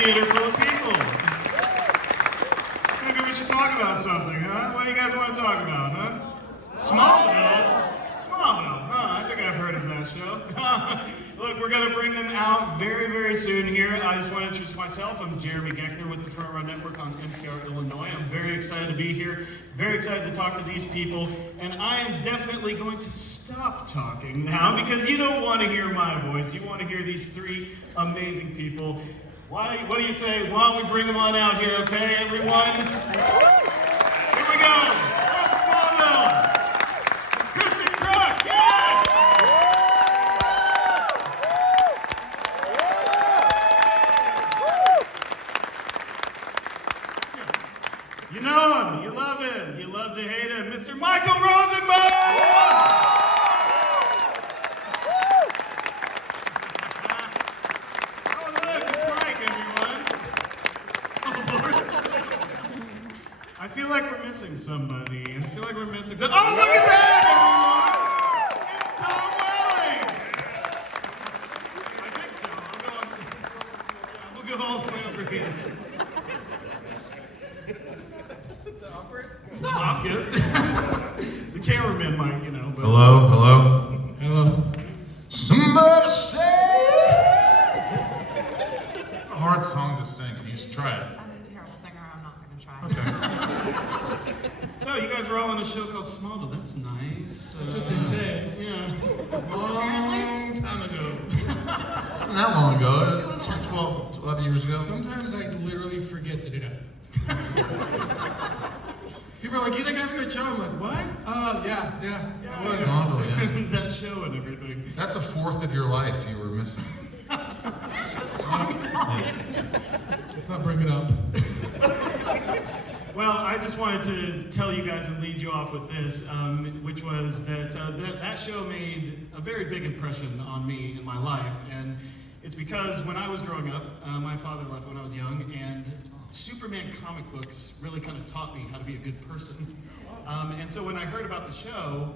theater full of people. Maybe we should talk about something, huh? What do you guys want to talk about, huh? Smallville? Smallville, huh? I think I've heard of that show. Look, we're going to bring them out very, very soon here. I just want to introduce myself. I'm Jeremy Geckner with the Front Row Network on NPR Illinois. I'm very excited to be here, very excited to talk to these people, and I am definitely going to stop talking now because you don't want to hear my voice. You want to hear these three amazing people. What do you say? Why don't we bring them on out here, okay, everyone? Here we go. From Smallville, it's Kristin Kreuk. Yes! You know him, you love him, you love to hate him, Mr. Michael Rosenbaum! Oh look, it's Mike, everyone. Oh Lord. I feel like we're missing somebody. I feel like we're missing somebody. Oh, look at that, everyone! It's Tom Welling! I think so. We'll go all the way over here. It's awkward. No, I'm good. The cameraman might, you know. But... Hello. Hello. Somebody say. It's a hard song to sing. Can you just try it? I'm a terrible singer. I'm not going to try. Okay. So, you guys were all on a show called Smallville. That's nice. That's what they say. Yeah. Long time ago. Wasn't that long ago. 10, 12 years ago. Sometimes I literally forget that it happened. People are like, you think I have a good show? I'm like, what? Yeah. It was. Smallville, yeah. That show and everything. That's a fourth of your life you were missing. Let's not bring it up. Well, I just wanted to tell you guys and lead you off with this, which was that that show made a very big impression on me in my life. And it's because when I was growing up, my father left when I was young, and Superman comic books really kind of taught me how to be a good person. And so when I heard about the show,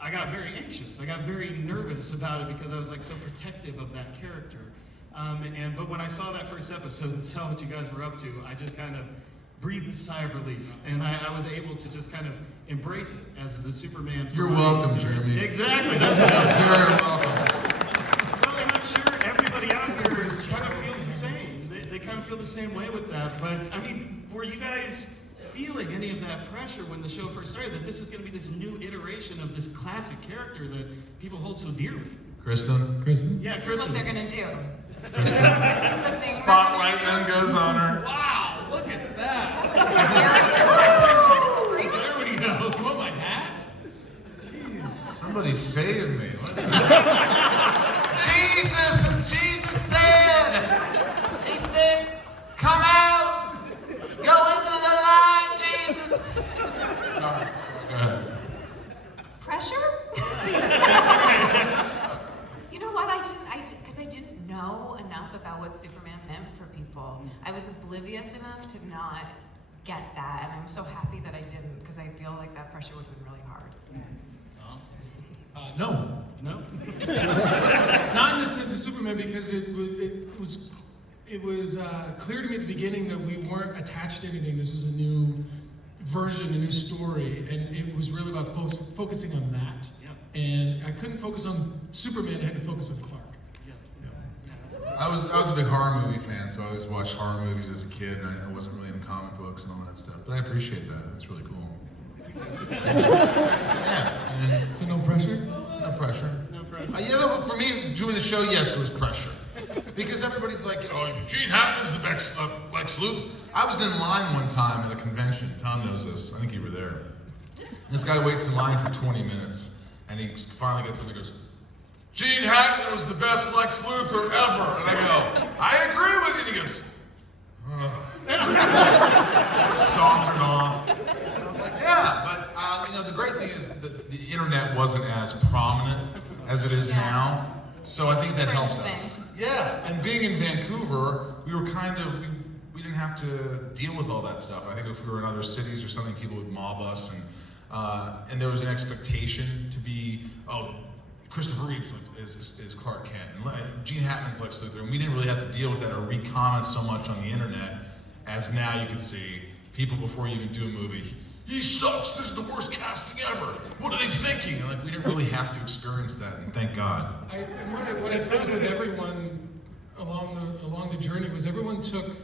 I got very anxious. I got very nervous about it because I was like so protective of that character. But when I saw that first episode and saw what you guys were up to, I just kind of breathed a sigh of relief. And I was able to just kind of embrace it as the Superman. You're welcome, Jeremy. Exactly. That's what I was Very welcome. Well, and I'm sure everybody out here kind of feels the same. They kind of feel the same way with that. But, I mean, were you guys feeling any of that pressure when the show first started, that this is going to be this new iteration of this classic character that people hold so dearly? Kristen? Yeah, This is what Kristen. they're going to do. Kristen? This is the thing. Spotlight then goes on her. Wow, look at that. There we go. Do you want my hat? Jeez, somebody saved me. Jesus, as Jesus said. He said, come out, go into the light, Jesus. Sorry, go ahead. Pressure? You know what? Because I didn't know enough about what Superman meant for people. I was oblivious enough to not get that, and I'm so happy that I didn't, because I feel like that pressure would have been really hard. No. No? Not in the sense of Superman, because it was clear to me at the beginning that we weren't attached to anything. This was a new version, a new story, and it was really about focusing on that. Yep. And I couldn't focus on Superman, I had to focus on Clark. I was a big horror movie fan, so I always watched horror movies as a kid, and I wasn't really into comic books and all that stuff. But I appreciate that. That's really cool. Yeah. So no pressure? No pressure. No pressure. Yeah, for me, doing the show, yes, there was pressure. Because everybody's like, oh, Gene Hackman's the next Lex Luthor. I was in line one time at a convention. Tom knows this. I think you were there. This guy waits in line for 20 minutes, and he finally gets up and goes, Gene Hackman was the best Lex Luthor ever. And I go, I agree with you. And he goes, sauntered off. And I was like, yeah, but the great thing is that the internet wasn't as prominent as it is now. So I think that helped us. Yeah, and being in Vancouver, we were kind of, we didn't have to deal with all that stuff. I think if we were in other cities or something, people would mob us, and there was an expectation to be, Christopher Reeves is Clark Kent, and Gene Hackman's Lex Luthor, and we didn't really have to deal with that or read comments so much on the internet as now you can see people before you even do a movie. He sucks. This is the worst casting ever. What are they thinking? And we didn't really have to experience that, and thank God. What I found with everyone along the journey was everyone took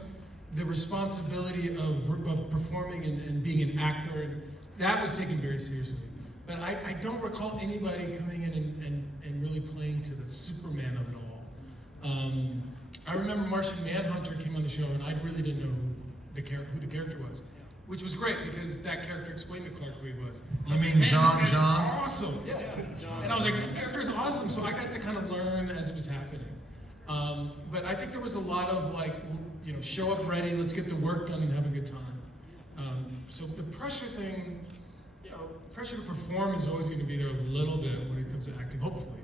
the responsibility of performing and being an actor, and that was taken very seriously. But I don't recall anybody coming in and really playing to the Superman of it all. I remember Martian Manhunter came on the show, and I really didn't know who the character was, which was great because that character explained to Clark who he was. You mean John? Awesome. Yeah. And I was like, this character is awesome. So I got to kind of learn as it was happening. But I think there was a lot of show up ready, let's get the work done and have a good time. So the pressure thing, pressure to perform is always going to be there a little bit when it comes to acting, hopefully.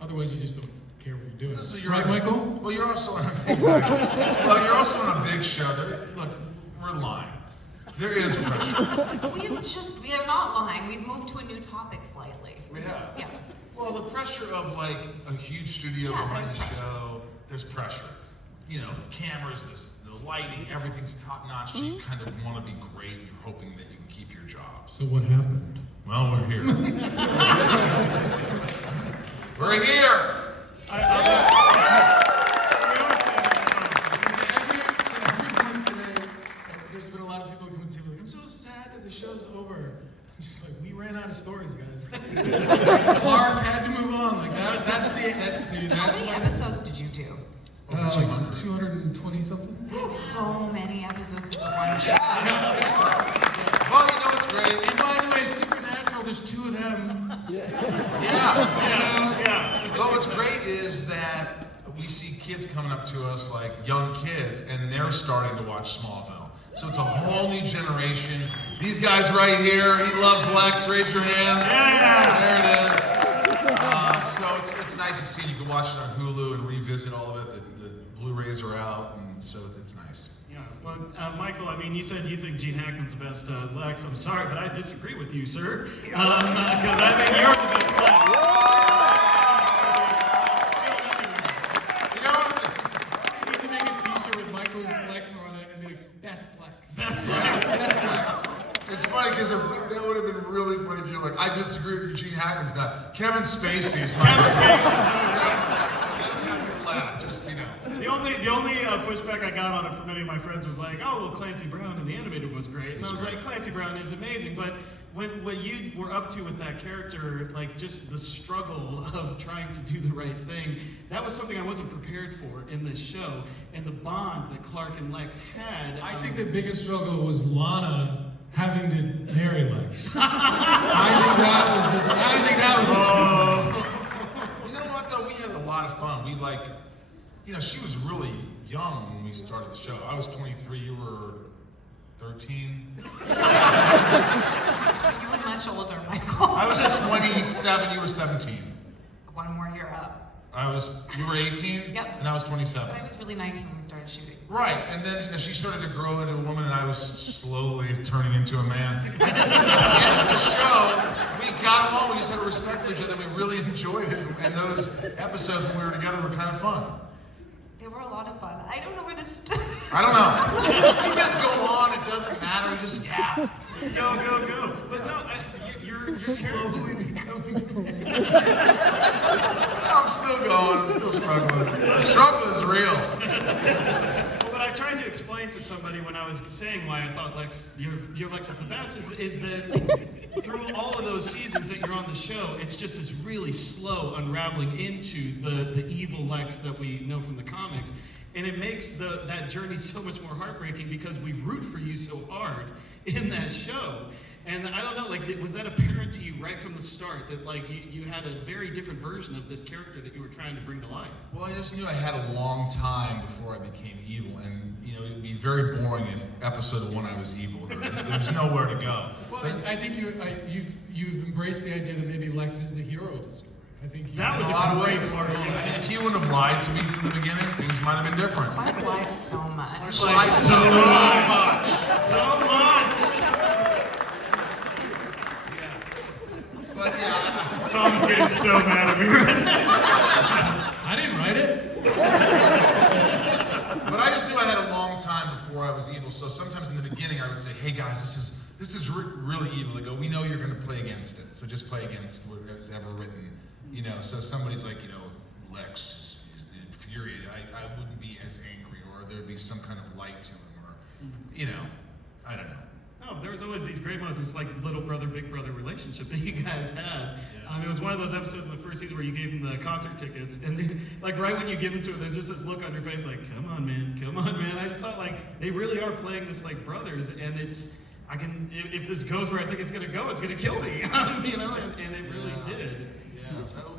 Otherwise, you just don't care what you're doing. So you're right, Michael? Well, you're also on you're also on a big show. Look, we're lying. There is pressure. We are not lying. We've moved to a new topic slightly. We have. Yeah. Well, the pressure of a huge studio behind the show, there's pressure. The cameras, the lighting, everything's top notch. So you kind of want to be great. You're hoping that you can keep your job. So what happened? Well, we're here. We're here. To everyone today, there's been a lot of people coming to me like, I'm so sad that the show's over. I'm just like, we ran out of stories, guys. Clark had to move on. That's How many episodes did you do? 220 something. That's so many episodes of one show. Well, it's great. And by the way, Supernatural, there's 2 of them. Yeah. Well, what's great is that we see kids coming up to us, like young kids, and they're starting to watch Smallville. So it's a whole new generation. These guys right here, he loves Lex. Raise your hand. Yeah. There it is. So it's nice to see. You can watch it on Hulu and revisit all of it. The Blu-rays are out, and so it's nice. Yeah. Well, Michael, you said you think Gene Hackman's the best Lex. I'm sorry, but I disagree with you, sir. Because I think you're the best Lex. We need to make a t-shirt with Michael's Lex on it and be best Lex. Best Lex. Best Lex. It's funny because that would have been really funny if you're like, I disagree with you, Gene Hackman's not. Kevin Spacey's my laugh, just The only pushback I got on it from many of my friends was like, oh, well, Clancy Brown in the animated was great. And I was like, Clancy Brown is amazing, but what you were up to with that character, just the struggle of trying to do the right thing, that was something I wasn't prepared for in this show. And the bond that Clark and Lex had. I think the biggest struggle was Lana having to marry Lex. I think that was a challenge. You know what though? We had a lot of fun. We she was really young when we started the show. I was 23, you were 13. You were much older, Michael. I was 27, you were 17. One more year up. You were 18? Yep. And I was 27. But I was really 19 when we started shooting. Right, and then she started to grow into a woman and I was slowly turning into a man. And at the end of the show, we got along, we just had a respect for each other, we really enjoyed it. And those episodes when we were together were kind of fun. They were a lot of fun. I don't know where this I don't know. You just go on, it doesn't matter, we just Just go. But no, you're slowly becoming. I'm still going, I'm still struggling. The struggle is real. What I tried to explain to somebody when I was saying why I thought your Lex is the best is that through all of those seasons that you're on the show, it's just this really slow unraveling into the evil Lex that we know from the comics. And it makes that journey so much more heartbreaking because we root for you so hard in that show. And I don't know, was that apparent to you right from the start that you had a very different version of this character that you were trying to bring to life? Well, I just knew I had a long time before I became evil, and it'd be very boring if episode 1 I was evil. There's nowhere to go. Well, I think you've embraced the idea that maybe Lex is the hero of the story. I think that was a great part. If he wouldn't have lied to me from the beginning, things might have been different. Clark lied so much. Lied so much. So much. But yeah, Tom is getting so mad at me right now. I didn't write it. But I just knew I had a long time before I was evil. So sometimes in the beginning I would say, "Hey guys, this is really evil." They go, "We know you're going to play against it, so just play against what was ever written." You know, so somebody's like, Lex is infuriated. I wouldn't be as angry, or there'd be some kind of light to him, or I don't know. No, there was always these great moments, this like little brother, big brother relationship that you guys had. It was one of those episodes in the first season where you gave him the concert tickets, and then, like right when you give them to him, there's just this look on your face like, come on, man. I just thought like they really are playing this like brothers, and if this goes where I think it's gonna go, it's gonna kill me, and it really did. Yeah,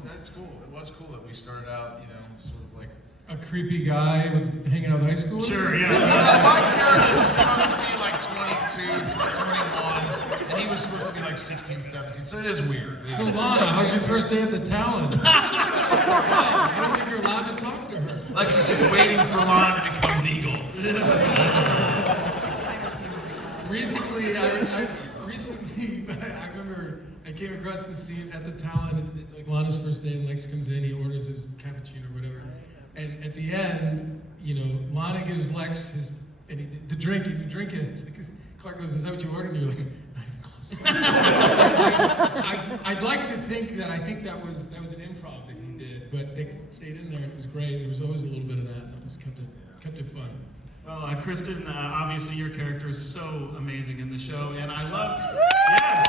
that's cool. It was cool that we started out, sort of like A creepy guy with hanging out with high schoolers? Sure, yeah. my character was supposed to be like 22, 21, and he was supposed to be like 16, 17, so it is weird. So Lana, how's your first day at the Talent? I don't think you're allowed to talk to her. Lex is just waiting for Lana to become legal. Recently, I remember I came across the scene at the Talent. It's like Lana's first day, and Lex comes in, he orders his cappuccino or whatever. And at the end, Lana gives Lex the drink, and you drink it. It's like, Clark goes, "Is that what you ordered?" And you're like, "Not even close." I'd like to think that was an improv that he did, but they stayed in there, and it was great. There was always a little bit of that, and it was kept it fun. Well, Kristin, obviously your character is so amazing in the show, and I love, yes!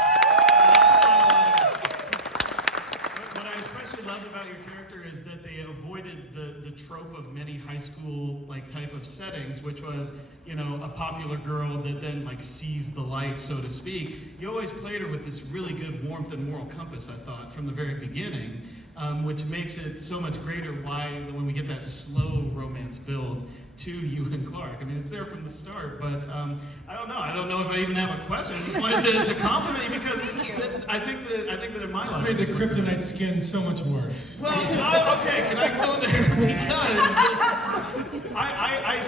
What I especially loved about your character is that they avoided the trope of many high school type of settings, which was, a popular girl that then sees the light, so to speak. You always played her with this really good warmth and moral compass, I thought, from the very beginning, which makes it so much greater when we get that slow romance build to you and Clark. I mean, it's there from the start, but I don't know. I don't know if I even have a question. I just wanted to compliment you because I think that in my life, It's made the kryptonite skin so much worse. well, okay, can I go there? Because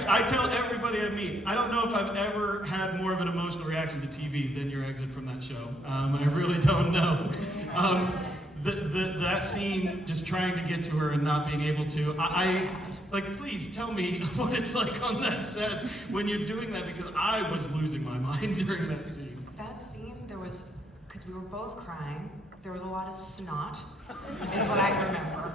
I tell everybody I meet, I don't know if I've ever had more of an emotional reaction to TV than your exit from that show. I really don't know. That scene, just trying to get to her and not being able to, please tell me what it's like on that set when you're doing that, because I was losing my mind during that scene. That scene, because we were both crying, there was a lot of snot, is what I remember.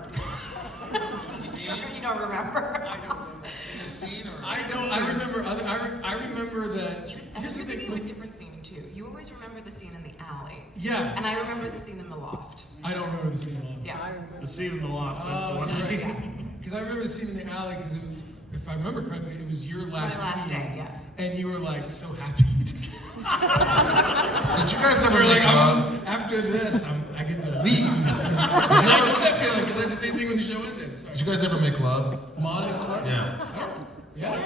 You don't remember? I don't remember. The scene, or I don't. I remember I remember that. And I'm giving you a different scene too. You always remember the scene in the alley. Yeah. And I remember the scene in the loft. I don't remember the scene at all. Yeah. The scene in the loft, that's the one. Right. Because I remember the scene in the alley, because if I remember correctly, it was your last My last scene. day, yeah. And you were so happy to get did you guys ever You're make love? after this, I get to leave. I know that feeling, because I had the same thing when the show ended. Sorry. Did you guys ever make love? Mona and Clark? Yeah. Yeah. You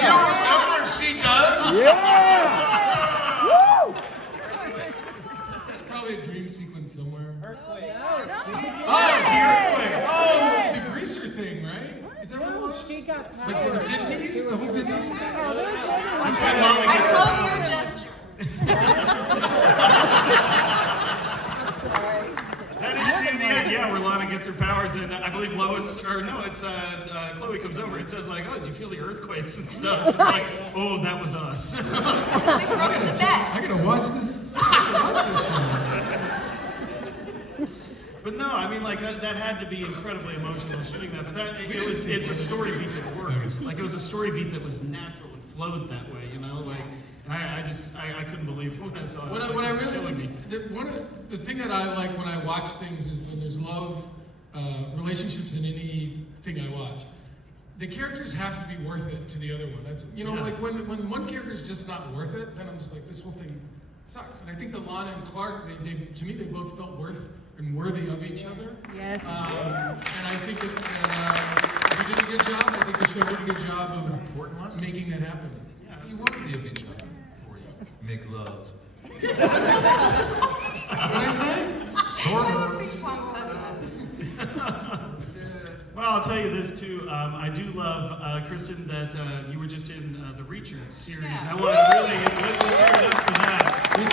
don't remember if she does? There's probably a dream sequence somewhere. Earthquakes. Oh, the greaser thing, right? Is that what it was? She got In the 50s? The whole 50s thing? That's when Lana gets her I love your powers. gesture. That is near the end, yeah, where Lana gets her powers, and I believe Chloe comes over and says oh, did you feel the earthquakes and stuff? And I'm oh, that was us. They broke the bed. I gotta watch this. Show. But no, I mean, that had to be incredibly emotional shooting that. But it's a story beat that works. It was a story beat that was natural and flowed that way, And I couldn't believe it when I saw it. What I really, the thing that I like when I watch things is when there's love, relationships in anything I watch. The characters have to be worth it to the other one. That's when one character's just not worth it, then I'm just this whole thing sucks. And I think that Lana and Clark, to me, they both felt worth and worthy of each other. Yes. And I think that we did a good job. I think the show did a good job of making that happen. Yeah, be worthy of each other before you make love. What did I say? Sort of. Well, I'll tell you this too. I do love, Kristin, that you were just in the Reacher series. Yeah. I want to really let's hear it up for that.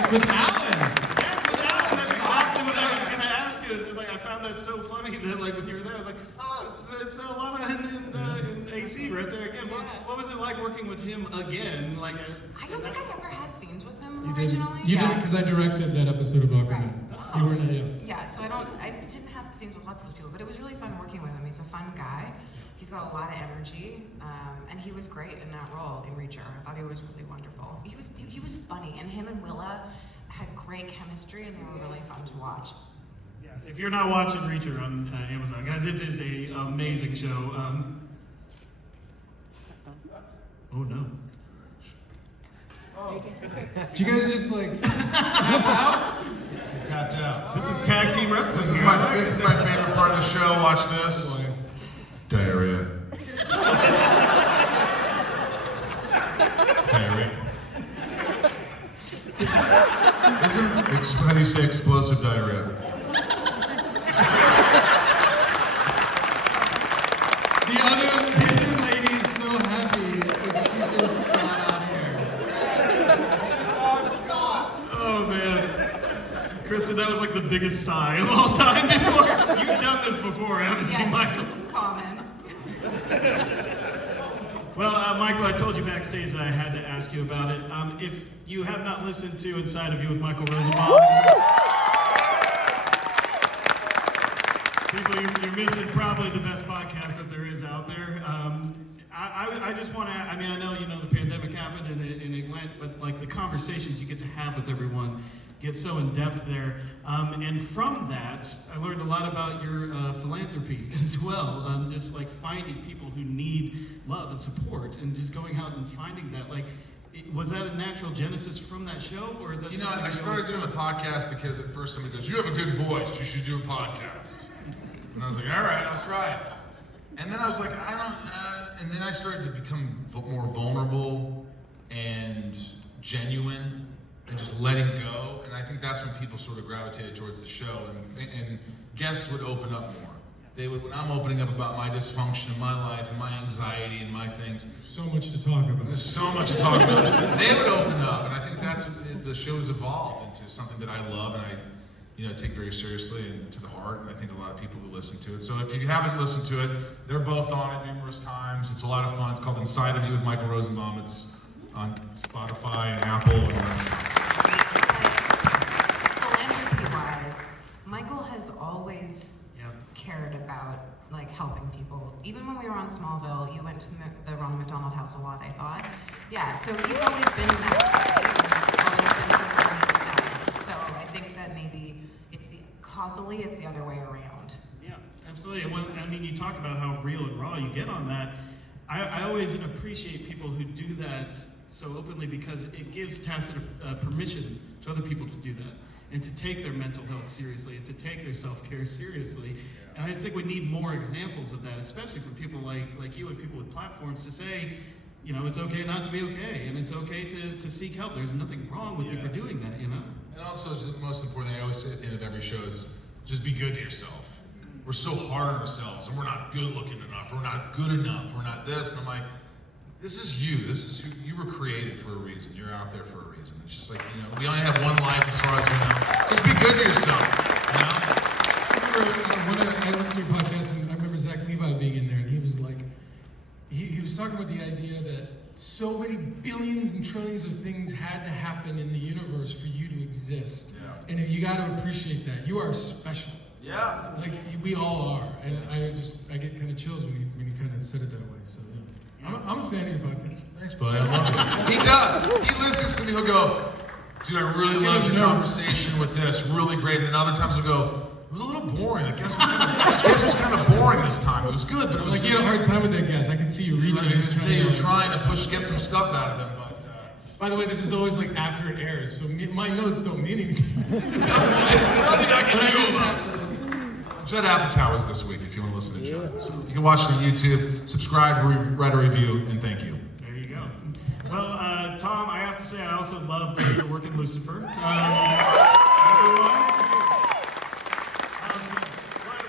With Alan. Yes, with Alan. That's exactly what I was going to ask It's just like I found that so funny that like when you were there, I was like, oh, it's Lana and AC right there again. What was it like working with him again? Like, I don't think I've ever had scenes with him You originally. did because I directed that episode of Aquaman. Right. You were in it, yeah. Yeah, so I didn't have scenes with lots of those people, but it was really fun working with him. He's a fun guy. He's got a lot of energy, and he was great in that role in Reacher. I thought he was really wonderful. He was funny, and him and Willa had great chemistry, and they were really fun to watch. yeah, if you're not watching Reacher on Amazon, guys, it is a amazing show. Oh no. Do you guys just like tap out? Tapped out. This is tag team wrestling. This is my favorite part of the show. Watch this. Diarrhea. Diarrhea. How do you say explosive diarrhea? The other lady is so happy that she just got out here. Oh man, Kristin, that was like the biggest sigh of all time before. You've done this before, haven't you, Yes, Michael? this is common. Well, Michael, I told you backstage that I had to ask you about it. If you have not listened to Inside of You with Michael Rosenbaum, people, you're missing probably the best podcast that there is out there. I just want to, I mean, I know, you know, the pandemic happened and it went, but like the conversations you get to have with everyone get so in depth there. And from that, I learned a lot about your philanthropy as well. Just like finding people who need love and support and just going out and finding that. Like, was that a natural genesis from that show, or is that? You know, I started doing the podcast because at first somebody goes, "You have a good voice. You should do a podcast." And I was like, "All right, I'll try it." And then I was like, "I don't." And then I started to become more vulnerable and genuine, and just letting go. And I think that's when people sort of gravitated towards the show, and guests would open up more. They would, when I'm opening up about my dysfunction in my life and my anxiety and my things. So much to talk about. There's so much to talk about. They would open up, and I think that's the show's evolved into something that I love and I, take very seriously and to the heart. And I think a lot of people who listen to it. So if you haven't listened to it, they're both on it numerous times. It's a lot of fun. It's called Inside of You with Michael Rosenbaum. It's on Spotify and Apple and that's. Philanthropy-wise, Michael has always cared about like helping people. Even when we were on Smallville, you went to the Ronald McDonald House a lot, I thought. Yeah, so he's always been that way. He's always been something he's done. So I think that maybe it's causally, it's the other way around. Yeah, absolutely. Well, I mean, you talk about how real and raw you get on that. I always appreciate people who do that so openly because it gives tacit permission to other people to do that and to take their mental health seriously and to take their self-care seriously. And I just think we need more examples of that, especially for people like you and people with platforms to say, it's okay not to be okay, and it's okay to seek help. There's nothing wrong with you for doing that, And also, the most important thing I always say at the end of every show is just be good to yourself. We're so hard on ourselves, and we're not good looking enough, we're not good enough, we're not this, and I'm like, this is you. This is who you were created for a reason. You're out there for a reason. It's just like, we only have one life as far as we know. Just be good to yourself, I listened to your podcast, and I remember Zach Levi being in there, and he was like, he was talking about the idea that so many billions and trillions of things had to happen in the universe for you to exist. Yeah. And you got to appreciate that. You are special. Yeah. Like, we all are. And I get kind of chills when you kind of said it that way. So, yeah. I'm a fan of your podcast. Thanks, buddy. I love it. He does. He listens to me. He'll go, dude, I really loved your conversation with this. Really great. And then other times he'll go, it was a little boring. I guess it was kind of boring this time. It was good, but it was... Like, you had a hard time with that, guys. I can see you reaching. You were trying to get some stuff out of them, but... By the way, this is always like after it airs, so my notes don't mean anything. Nothing I can do. Judd Apatow is this week, if you want to listen to Judd. So you can watch it on YouTube, subscribe, write a review, and thank you. There you go. Well, Tom, I have to say I also loved your work in Lucifer. Everyone.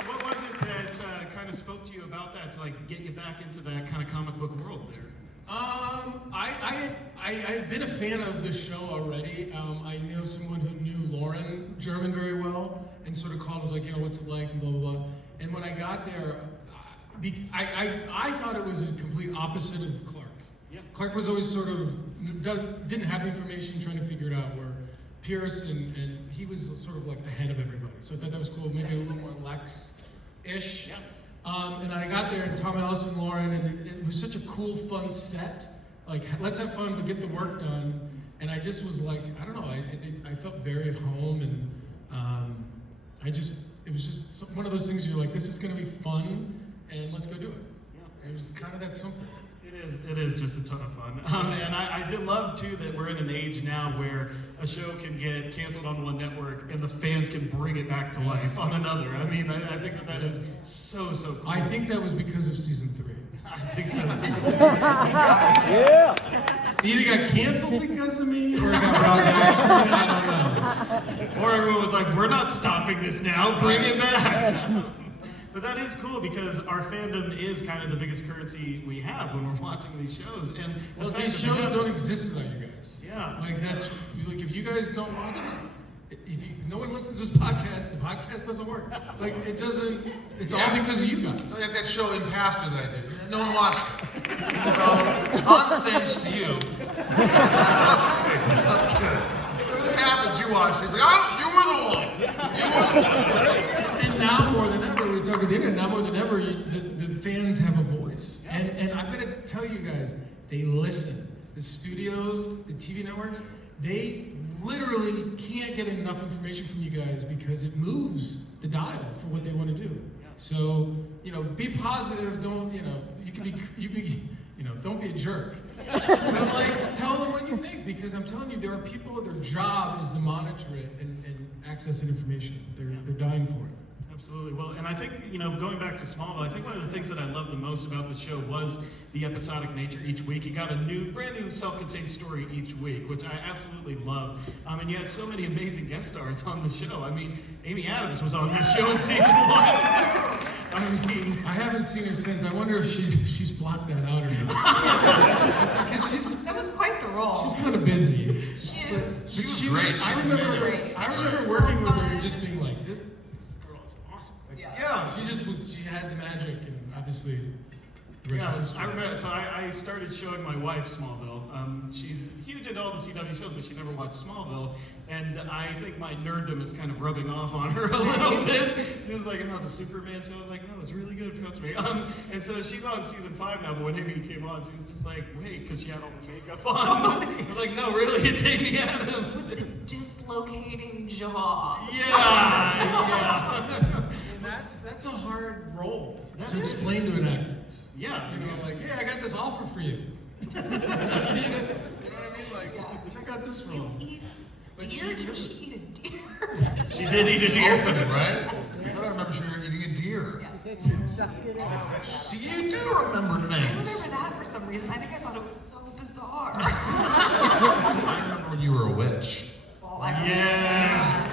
What was it that kind of spoke to you about that to like get you back into that kind of comic book world there? I had been a fan of the show already. I know someone who knew Lauren German very well, and sort of called and was like, what's it like, and blah, blah, blah. And when I got there, I thought it was a complete opposite of Clark. Yeah. Clark was always sort of, didn't have the information, trying to figure it out, where Pierce and he was sort of like ahead of everybody. So I thought that was cool, maybe a little more Lex-ish. Yeah. And I got there, and Tom Ellis and Lauren, and it was such a cool, fun set. Like, let's have fun, but get the work done. And I just was like, I don't know, I felt very at home, and it was just one of those things you're like, this is gonna be fun, and let's go do it. Yeah. It was kind of that simple. It is just a ton of fun. And I do love, too, that we're in an age now where a show can get canceled on one network and the fans can bring it back to life on another. I mean, I think that is so cool. I think that was because of season 3. I think so, too. Yeah. It either got canceled because of me, or it got brought back. I don't know. Or everyone was like, we're not stopping this now, bring it back. But that is cool because our fandom is kind of the biggest currency we have when we're watching these shows. And Well, these shows don't exist without you guys. Yeah. Like, if you guys don't watch it, if no one listens to this podcast, the podcast doesn't work. Like, it's all because of you guys. Like that show Impastor that I did. No one watched it. So, unthanks to you. I'm kidding. Everything happens, you watched it. He's like, oh, you were the one. You were the one. And now more than ever, we were talking about the internet, now more than ever, the fans have a voice. And I'm going to tell you guys, they listen. The studios, the TV networks, they literally can't get enough information from you guys because it moves the dial for what they want to do. So, be positive, don't be a jerk. But like, tell them what you think, because I'm telling you, there are people, their job is to monitor it and access that information. They're dying for it. Absolutely. Well, and I think, going back to Smallville, I think one of the things that I loved the most about the show was the episodic nature each week. You got a brand new self-contained story each week, which I absolutely love. And you had so many amazing guest stars on the show. I mean, Amy Adams was on this show in season 1. I haven't seen her since. I wonder if she's blocked that out or not. Because That was quite the role. she's kind of busy. She is. She was great. I remember Great. working with her fun. and just being like, this girl is awesome. Like, Yeah. She had the magic, and obviously the rest is history. I remember. So I started showing my wife Smallville. She's huge into all the CW shows, but she never watched Smallville. And I think my nerddom is kind of rubbing off on her a little bit. She was like, "Oh, the Superman show." I was like, "No, it's really good. Trust me." And so she's on season 5 now. But when Amy came on, she was just like, "Wait," because she had all the makeup on. I was like, "No, really, it's Amy Adams." With the dislocating jaw. Yeah. And that's a hard role That to is. explain to an actress. Yeah. Like, hey, I got this offer for you. You know what I mean? Like, check out this role. Eat But deer? she Did really- she eat a deer? She did eat a deer. Open, right? I thought I remember she was eating a deer. Sucked it out. See, you do remember I remember things. that for some reason. I think I thought it was so bizarre. I remember when you were a witch. Well, I don't know. Yeah.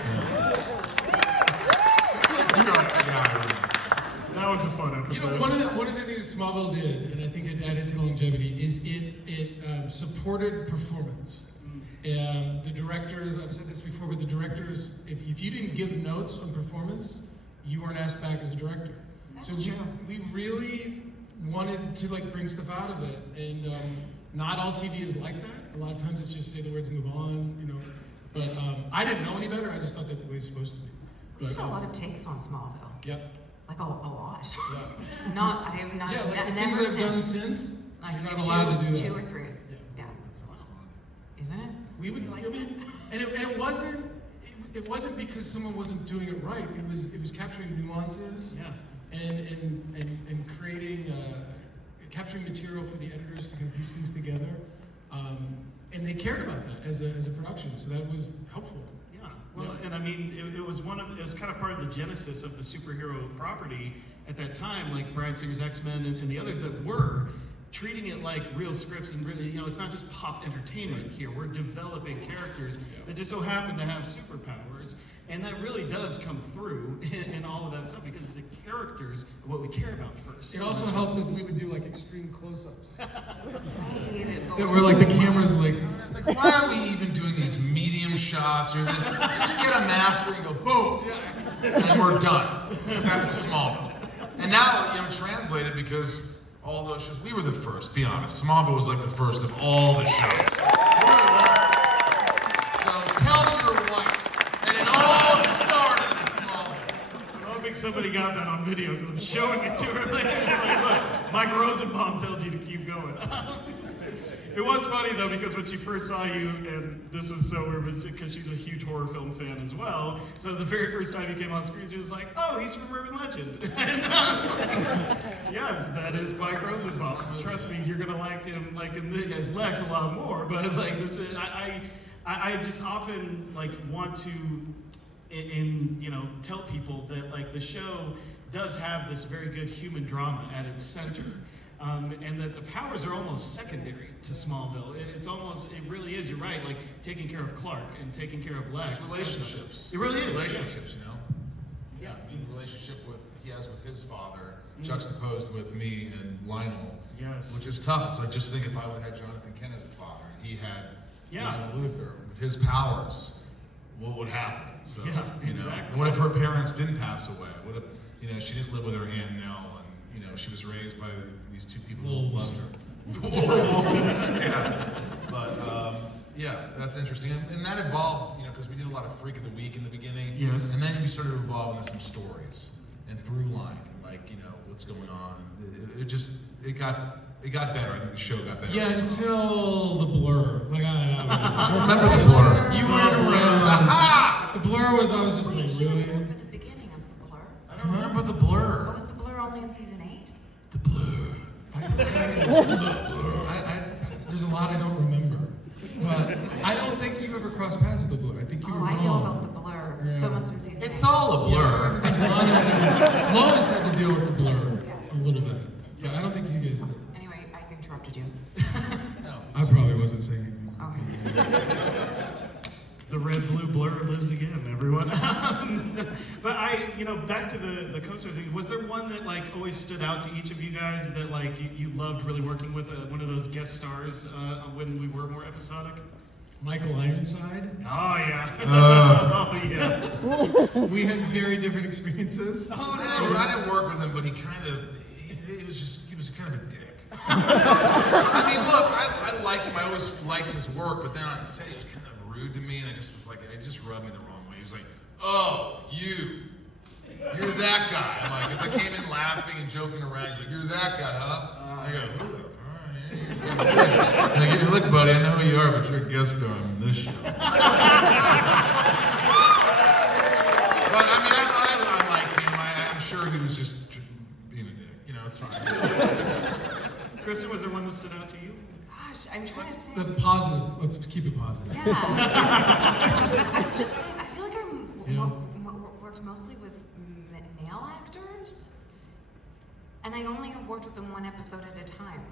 You know, yeah, That was a fun episode. One of the things Smallville did, and I think it added to the longevity, is it supported performance. The directors, I've said this before, but the directors, if you didn't give notes on performance, you weren't asked back as a director. That's so true. we really wanted to bring stuff out of it, and not all TV is like that. A lot of times it's just say the words, move on, But I didn't know any better. I just thought that's the way it's supposed to be. We did a lot of takes on Smallville. Yep. Like a lot. Yeah. I have not, Yeah, like the never things I've done since. since, Like you're not allowed to do that. 2 or 3. Yeah. Yeah. Isn't it? We would, Like I mean, and it wasn't because someone wasn't doing it right. It was capturing nuances Yeah. and creating capturing material for the editors to kind of piece things together. And they cared about that as a production, so that was helpful. Yeah. Well, and I mean, it was kind of part of the genesis of the superhero property at that time, like Bryan Singer's X-Men and the others that were treating it like real scripts and really, it's not just pop entertainment here. We're developing characters that just so happen to have superpowers. And that really does come through in all of that stuff because the characters are what we care about first. It also helped that we would do like extreme close-ups. I hated That those. were like the cameras like, It's like, why are we even doing these medium shots? Or just get a master and go, boom. and we're done. Because that was Smallville. And now, translated because all those shows, we were the first, be honest. Smallville was like the first of all the shows. So tell your wife, and it all started in Smallville. I'm hoping somebody got that on video because I'm showing it to her later. It's like, look, Mike Rosenbaum told you to keep going. It was funny though because when she first saw you, and this was so weird because she's a huge horror film fan as well. So the very first time you came on screen, she was like, "Oh, he's from Urban Legend." And I was like, "Yes, that is Mike Rosenbaum. Trust me, you're gonna like him like as Lex a lot more." But like this is, I just often like want to, tell people that like the show does have this very good human drama at its center. And that the powers are almost secondary to Smallville. It really is, you're right, like taking care of Clark and taking care of Lex. It's relationships. It really is. Relationships, Yeah. The relationship he has with his father, juxtaposed with me and Lionel. Yes. Which is tough. It's like, just think if I would have had Jonathan Kent as a father, and he had Lionel Luthor with his powers, what would happen? So, exactly. What if her parents didn't pass away? What if, she didn't live with her Aunt Nell, and, she was raised by these two people who loved her. Wolves. Yeah. But, that's interesting. And that evolved, because we did a lot of Freak of the Week in the beginning. Yes. And then we started to evolve into some stories and through line, and what's going on. It got better. I think the show got better. Yeah, until the blur. Like I remember the blur. You weren't around. The blur was. I was just Wait, like, he was really? there for the beginning of the blur. I don't remember the blur. What was the blur only in season 8? The blur. There's a lot I don't remember, but I don't think you ever crossed paths with the blur. I think you were I wrong. know about the blur. Yeah. So it must have been season 8. It's all a blur. Lois had to deal with the blur a little bit. Yeah, I don't think you guys did. Anyway, I interrupted you. No. I probably wasn't saying anything. Okay. The red blue blur lives again, everyone. But back to the co-stars thing. Was there one that like always stood out to each of you guys that like you loved really working with one of those guest stars when we were more episodic? Michael Ironside. Oh yeah. Oh yeah. We had very different experiences. Oh no. I didn't work with him, but he was kind of a dick. I mean, look, I like him. I always liked his work, but then on set he was kind of rude to me, and it just rubbed me the wrong way. He was like, "Oh, you're that guy." I'm like, as I came in laughing and joking around, he's like, "You're that guy, huh?" I go, "Who the fuck?" Like, "Hey, look, buddy, I know who you are, but you're a guest star on this show." But I mean, I like him. I'm sure he was just being a dick. It's fine. Kristin, was there one that stood out to you? Gosh, I'm trying to The think. positive. Let's keep it positive. Yeah. I was just saying, I feel like I worked mostly with male actors. And I only worked with them one episode at a time.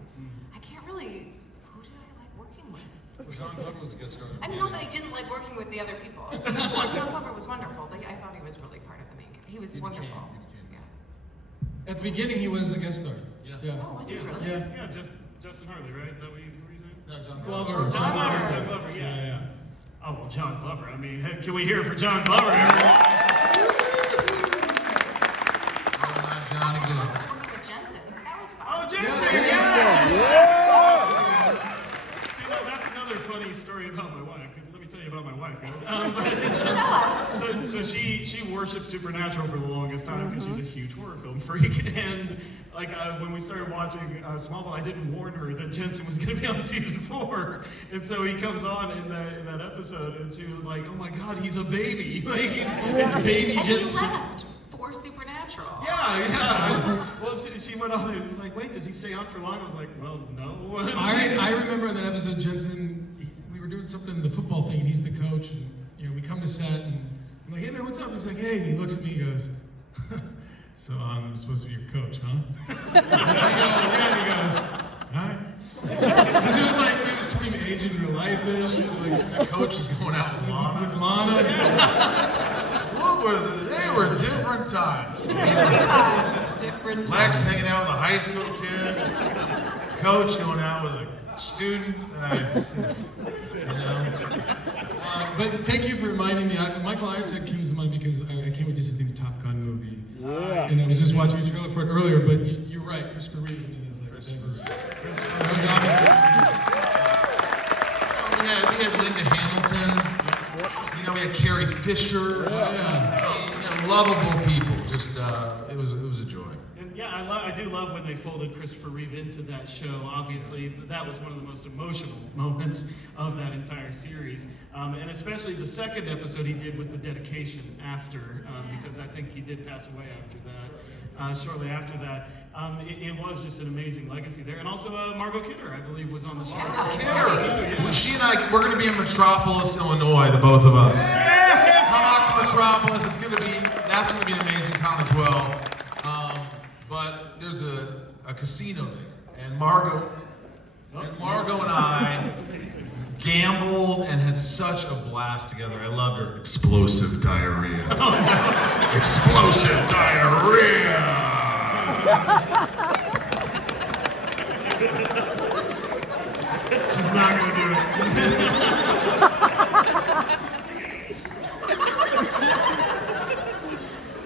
I can't really, who did I like working with? Well, John Glover was a good star. I mean, not that I didn't like working with the other people. Like, John Glover was wonderful, but I thought he was really part of the main. He was wonderful. Yeah. At the beginning, he was a guest star. Yeah. Oh, was he really? Yeah. Yeah, Justin Harley, right? Is that what you were saying? No, John Glover. John Glover, yeah. Yeah. Oh, well, John Glover. I mean, hey, can we hear it for John Glover, everyone? Johnny Glover. Working with Jensen. That was fun. Oh, Jensen, yeah! See, that's another funny story about my wife. Let me tell you about my wife, guys. Tell us. So she worshipped Supernatural for the longest time because she's a huge horror film freak. And like when we started watching Smallville, I didn't warn her that Jensen was going to be on season 4. And so he comes on in that episode, and she was like, "Oh my God, he's a baby! Like it's baby And Jensen." he left for Supernatural. Yeah. Well, she went on and was like, "Wait, does he stay on for long?" I was like, "Well, no." I remember in that episode, Jensen, we were doing something, the football thing, and he's the coach, and we come to set, and I'm like, "Hey man, what's up?" He's like, "Hey," and he looks at me and goes, "So I'm supposed to be your coach, huh?" I go, "Yeah," and he goes, "All right." Because it was like, we were screaming age in real life-ish, like, The coach is going out with Lana. with Lana. They were different times. Different times. Different times. Lex hanging out with a high school kid. Coach going out with a student, you know. But thank you for reminding me. Michael Ironside comes to mind because I can't wait to see the Top Gun movie. Yeah. And I was just watching a trailer for it earlier, but you're right, Christopher Reeve is like, that was obviously. We had Linda Hamilton. You know, we had Carrie Fisher. Lovable people. Just it was a joy. And yeah, I do love when they folded Christopher Reeve into that show. Obviously, that was one of the most emotional moments of that entire series. And especially the second episode he did with the dedication after, because I think he did pass away after that, shortly after that. It was just an amazing legacy there. And also Margot Kidder, I believe, was on the show. Kidder! She and I, we're going to be in Metropolis, Illinois, the both of us. Come out to Metropolis. That's going to be an amazing con as well. But there's a casino there, and Margot and I gambled and had such a blast together. I loved her. Explosive diarrhea. Explosive diarrhea. She's not going to do it.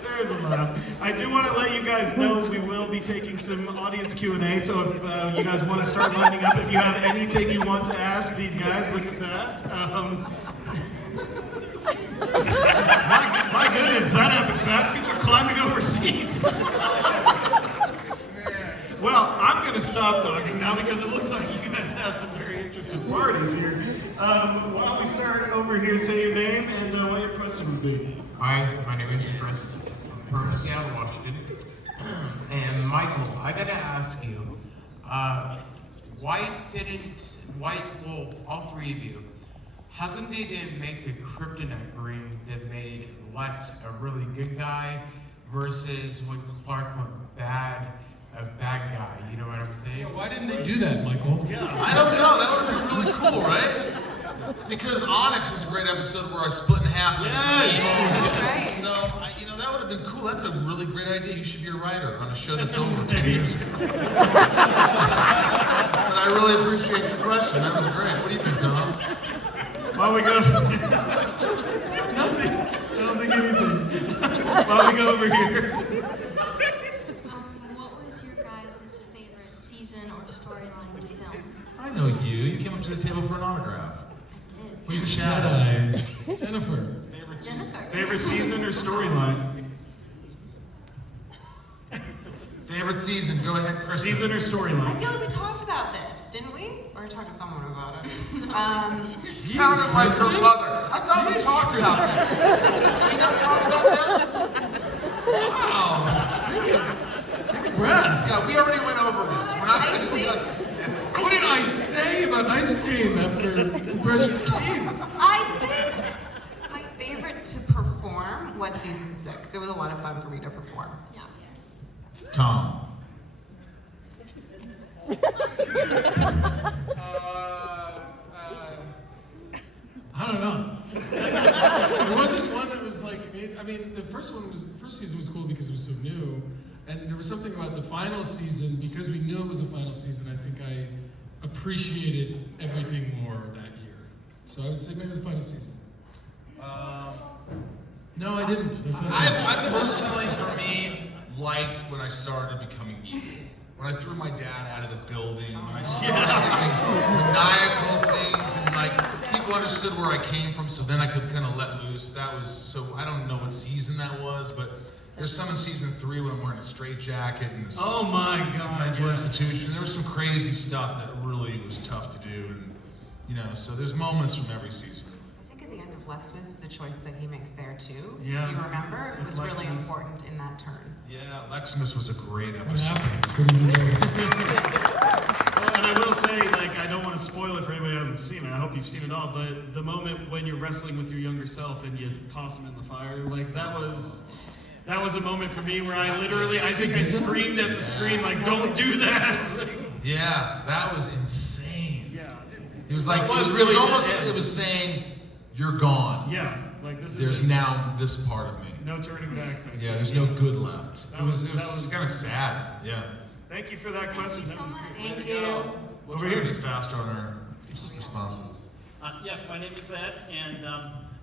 There's a laugh. I do want to let you guys know we will be taking some audience Q&A, so if you guys want to start lining up, if you have anything you want to ask these guys, look at that. My goodness, that happened fast. People are climbing over seats. Well, I'm going to stop talking now because it looks like you guys have some very interesting parties here. Why don't we start over here, say your name and what your question would be. Hi, my name is Chris. I'm from Seattle, Washington. And Michael, I gotta ask you, all three of you, how come they didn't make a kryptonite ring that made Lex a really good guy versus when Clark went bad, a bad guy? You know what I'm saying? Yeah, why didn't they do that, Michael? Yeah. I don't know. That would have been really cool, right? Because Onyx was a great episode where I split in half. Yes. So, that would have been cool. That's a really great idea. You should be a writer on a show that's over 10 years ago. But I really appreciate your question. That was great. What do you think, Tom? While we go... Nothing. I don't think anything. While we go over here. What was your guys' favorite season or storyline to film? I know you. You came up to the table for an autograph. It. Who's your shadow? Jedi. Jennifer. Jennifer. Favorite season or storyline? Favorite season? Go ahead, Kristen. Season or I storyline? feel like we talked about this, didn't we? Or talked to someone about it. You sounded like her mother. I thought we talked about this. Did we not talk about this? Wow. Take a breath. Yeah, we already went over this. We're not going to discuss it. What did I say about ice cream after you brush your teeth? I think my favorite to perform was season 6. It was a lot of fun for me to perform. Yeah. Tom. I don't know. There wasn't one that was like amazing. I mean, the first season was cool because it was so new, and there was something about the final season because we knew it was a final season. I think I appreciated everything more that year. So I would say maybe the final season. No, I didn't. That's not I personally, for me, liked when I started becoming evil. When I threw my dad out of the building, when I started doing maniacal things, and like people understood where I came from, so then I could kind of let loose. That was so. I don't know what season that was, but there's some in season 3 when I'm wearing a straitjacket and this Oh my God. mental institution. There was some crazy stuff that really was tough to do, and so there's moments from every season. I think at the end of Lexmas, the choice that he makes there too, Yeah. if you remember, it was really Lexmas. important in that turn. Yeah, Lexmas was a great what episode. happened. Well, and I will say, I don't want to spoil it for anybody who hasn't seen it. I hope you've seen it all. But the moment when you're wrestling with your younger self and you toss him in the fire, that was a moment for me where I think I screamed at the screen, don't do that. Yeah, that was insane. Yeah. It was like It it was was, really almost the end. it was saying, "You're gone. Yeah. This There's is it. now this part of me. No turning back. Type Yeah, thing. there's no good left." That It was was kind of sad. Yeah. Thank you for that Thank question. you That so was much. great. Thank Way to you. go. We'll try to be faster on our responses. Yes, my name is Ed, and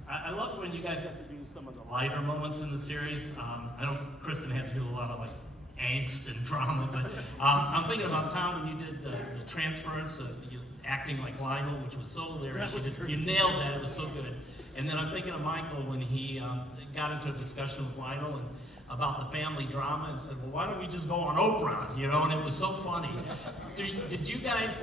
I loved when you guys got to do some of the lighter moments in the series. I know Kristin had to do a lot of like angst and drama, but I'm thinking about Tom when you did the transference, you acting like Lionel, which was so hilarious. You nailed that; it was so good. And then I'm thinking of Michael when he got into a discussion with Lionel and about the family drama and said, "Well, why don't we just go on Oprah?" You know, and it was so funny. Did you guys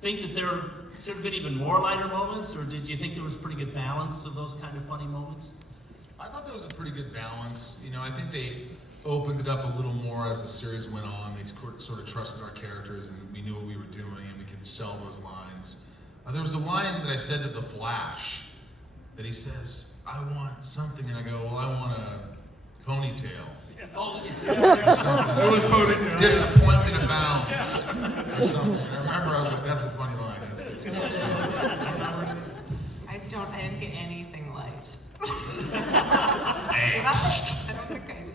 think that there should have been even more lighter moments, or did you think there was a pretty good balance of those kind of funny moments? I thought there was a pretty good balance. You know, I think they opened it up a little more as the series went on. They sort of trusted our characters, and we knew what we were doing, and we could sell those lines. There was a line that I said to the Flash that he says, "I want something," and I go, "Well, I want a ponytail." Oh, Or something. It was ponytail. Disappointment abounds, or something. I remember I was like, "That's a funny line. That's good stuff." So, I didn't get anything light. angst. I don't think I did.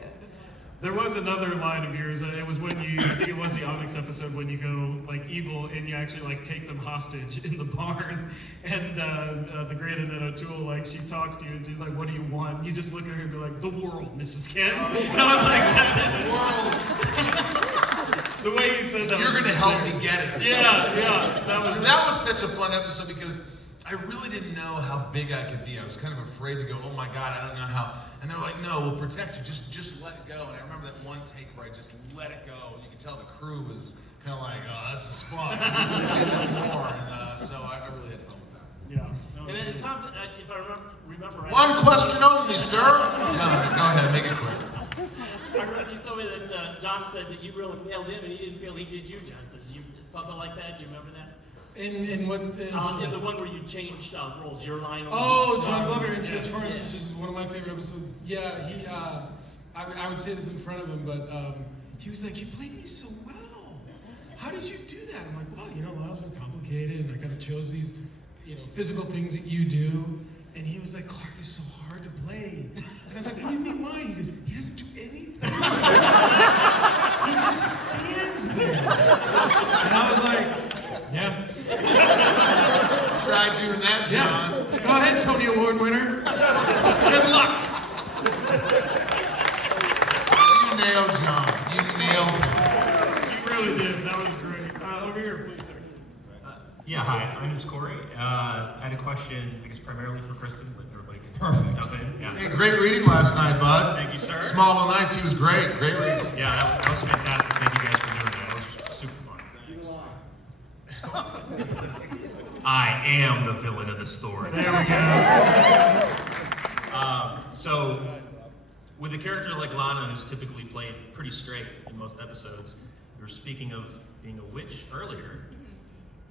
There was another line of yours. It was when you, I think it was the Onyx episode when you go like evil and you actually like take them hostage in the barn. And the great Annette O'Toole, like she talks to you and she's like, "What do you want?" And you just look at her and be like, "The world, Mrs. Kent." And I was like, that is the way you said that. You're was gonna help great. me get it. Or Yeah, That was such a fun episode because I really didn't know how big I could be. I was kind of afraid to go, "Oh my God, I don't know how." And they're like, "No, we'll protect you. Just let it go." And I remember that one take where I just let it go. And you could tell the crew was kind of like, "Oh, this is fun. We're gonna do this more." And so I really had fun with that. Yeah. and then Tom, if I remember right, One question only, sir. No, go ahead, make it quick. I remember you told me that John said that you really nailed him and he didn't feel he did you justice. Something like that. Do you remember that? In what? In the one where you changed roles, your line. Oh, John Glover in Yeah. Transference, Yeah. which is one of my favorite episodes. Yeah, he. I would say this in front of him, but he was like, "You played me so well. How did you do that?" I'm like, "Well, you know, lives are complicated, and I kind of chose these, physical things that you do." And he was like, "Clark is so hard to play." And I was like, "What do you mean, why?" He goes, "He doesn't do anything. He just stands there." And I was like, "Yeah." Try doing that, John. Yeah. Go ahead, Tony Award winner. Good luck. You nailed John. You nailed him. You really did. That was great. Over here, please, sir. Yeah, hi, my name's Corey. I had a question, I guess primarily for Kristin, but everybody can jump in. Yeah. Hey, great reading last night, bud. Thank you, sir. Smallville Nights, he was great. Great reading. Yeah, that was fantastic. Thank you guys for doing that. That was super fun. I am the villain of the story. There we go. So, with a character like Lana, who's typically played pretty straight in most episodes, you were speaking of being a witch earlier.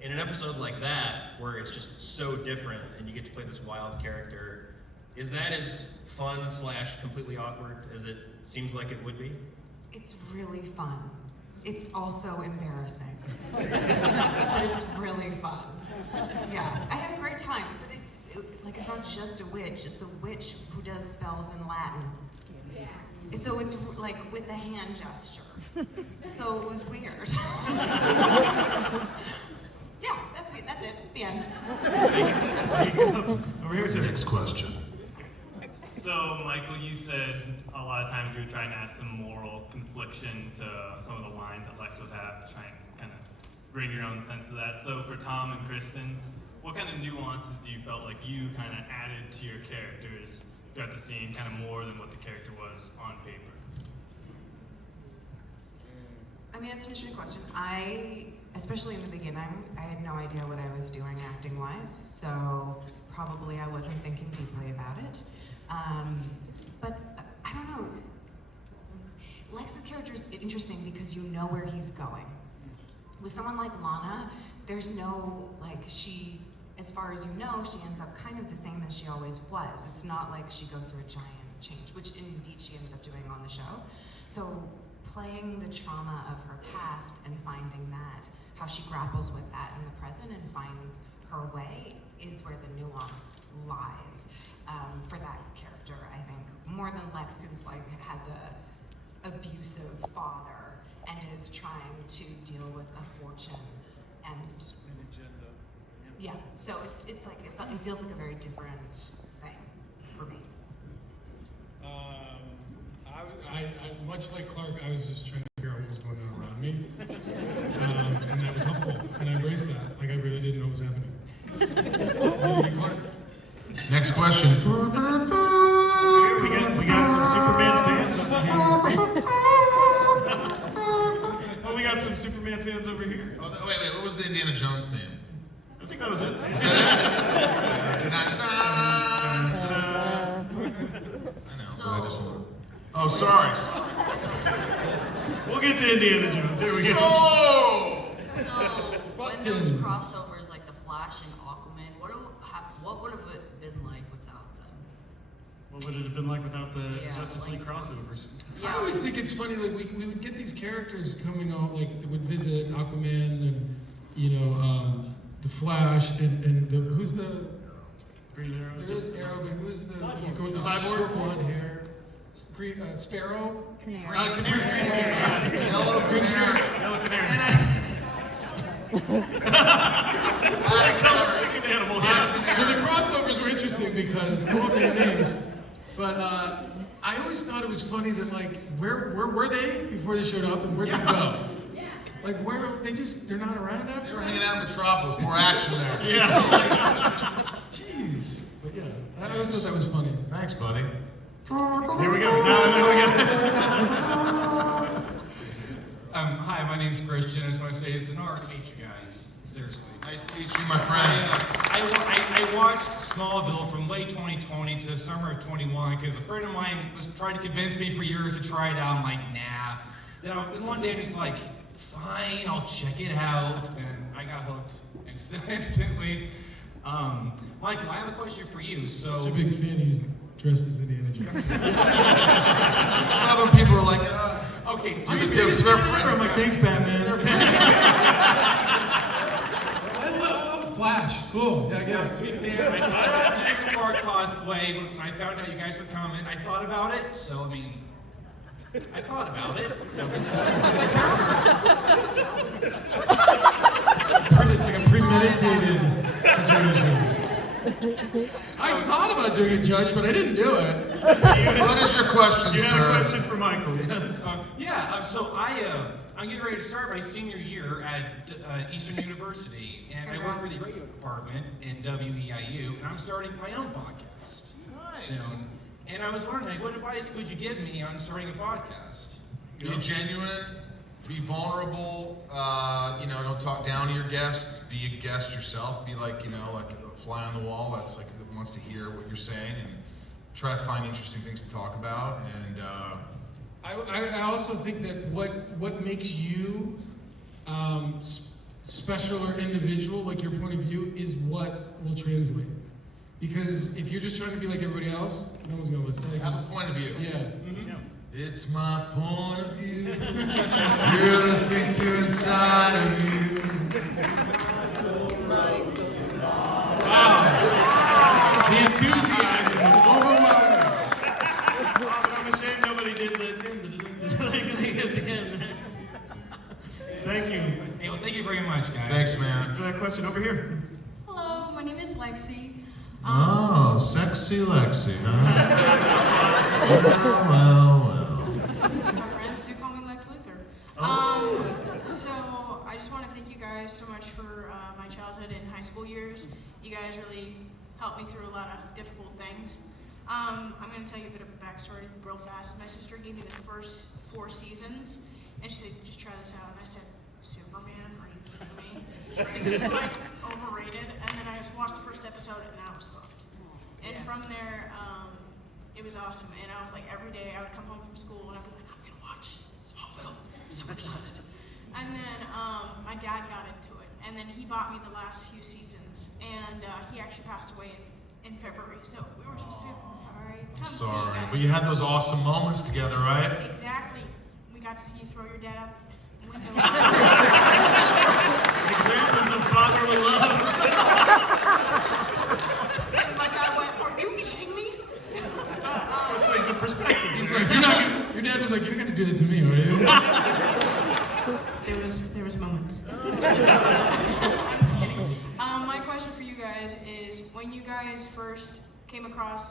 In an episode like that, where it's just so different and you get to play this wild character, is that as fun / completely awkward as it seems like it would be? It's really fun. It's also embarrassing. But it's really fun. Yeah, I had a great time, but it's not just a witch, it's a witch who does spells in Latin. So it's like with a hand gesture. So it was weird. Yeah, that's it, the end. Over here, sir. Next question. So, Michael, you said a lot of times you were trying to add some moral confliction to some of the lines that Lex would have to try and kind of bring your own sense of that. So, for Tom and Kristin, what kind of nuances do you felt like you kind of added to your characters throughout the scene, kind of more than what the character was on paper? I mean, it's an interesting question. Especially in the beginning, I had no idea what I was doing acting-wise, so probably I wasn't thinking deeply about it. But I don't know. Lex's character is interesting because you know where he's going. With someone like Lana, there's no, as far as you know, she ends up kind of the same as she always was. It's not like she goes through a giant change, which indeed she ended up doing on the show. So playing the trauma of her past and finding that, how she grapples with that in the present and finds her way is where the nuance lies for that character, I think. More than Lex, who's has a abusive father and is trying to deal with a fortune and An agenda. yeah. So it's like it feels like a very different thing for me. I much like Clark, I was just trying to figure out what was going on around me, and that was helpful, and I embraced that. Like I really didn't know what was happening. Maybe Clark. Next question. Here we got some Superman fans over here. Oh, we got some Superman fans over here. Oh, wait, what was the Indiana Jones theme? I think that was it. I know, but I just want. Oh, sorry. We'll get to Indiana Jones. Here we go. So, when those crossovers like The Flash and Aquaman, what would have it been like without them? What would it have been like without the Yeah, Justice like- League crossovers? I always think it's funny, like we would get these characters coming out, like that would visit Aquaman and the Flash and the who's the Green Arrow. there is Arrow, but who's the guy with the Cyborg? short blonde hair? Sparrow. Canary. Yellow Canary. Yellow Canary. And Wicked animal. Yeah. so the crossovers were interesting because I won't name names, but I always thought it was funny that like where were they before they showed up and where'd they go? Like where they're not around after? They were hanging out in Metropolis. More action there. Yeah. Jeez. But yeah, I always thought that was funny. Thanks, buddy. Here we go. Hi, my name's Christian. I just want to say it's an honor to meet you guys. Seriously. Nice to meet you, my friend. I watched Smallville from late 2020 to the summer of 21 because a friend of mine was trying to convince me for years to try it out. I'm like, nah. Then one day I'm just like, fine, I'll check it out. And I got hooked instantly. Michael, I have a question for you. Such a big fan. He's dressed as Indiana Jones. A lot of people are like, okay, I'm just giving their friend. I'm like, thanks, Batman. I love Flash. Cool. Yeah, I get it. To be fair, I thought about Jacob Clark cosplay, but when I found out you guys were coming, I thought about it, so I mean, I thought about it, so It's like a premeditated situation. I thought about doing a judge, but I didn't do it. What is your question, You sir? had a question for Michael. Yes. so I'm getting ready to start my senior year at Eastern University, and I work for the radio department in WEIU, and I'm starting my own podcast soon. And I was wondering, like, what advice could you give me on starting a podcast? Be genuine, be vulnerable, don't talk down to your guests, be a guest yourself, be like a fly on the wall that's like that wants to hear what you're saying and try to find interesting things to talk about. And I also think that what makes you special or individual, like your point of view, is what will translate. Because if you're just trying to be like everybody else, no one's gonna listen. have a point of view. Yeah. Mm-hmm. It's my point of view. You're listening to inside of you. Wow. The enthusiasm is overwhelming. I'm ashamed nobody did the end. Thank you. Hey, well, thank you very much, guys. Thanks, man. Question over here. Hello, my name is Lexi. Oh, sexy Lexi, huh? well. My friends do call me Lex Luthor. So I just want to thank you guys so much for my childhood and high school years. You guys really helped me through a lot of difficult things. I'm going to tell you a bit of a backstory real fast. My sister gave me the first 4 seasons, and she said, just try this out. And I said, Superman? Are you kidding me? Is it like overrated? And then I watched the first episode, and I was hooked. And from there, it was awesome. And I was like, every day I would come home from school, and I'd be like, I'm going to watch Smallville. I'm so excited. And then my dad got into it, and then he bought me the last few seasons, and he actually passed away in February, so we were just super sorry. I'm sorry, but you had those awesome moments together, right? Exactly. We got to see you throw your dad out the window. Examples of fatherly love. And my dad went, are you kidding me? Puts things in perspective. He's like, your dad was like, you're not gonna do that to me, are you? there was moments. I'm just kidding. My question for you guys is, when you guys first came across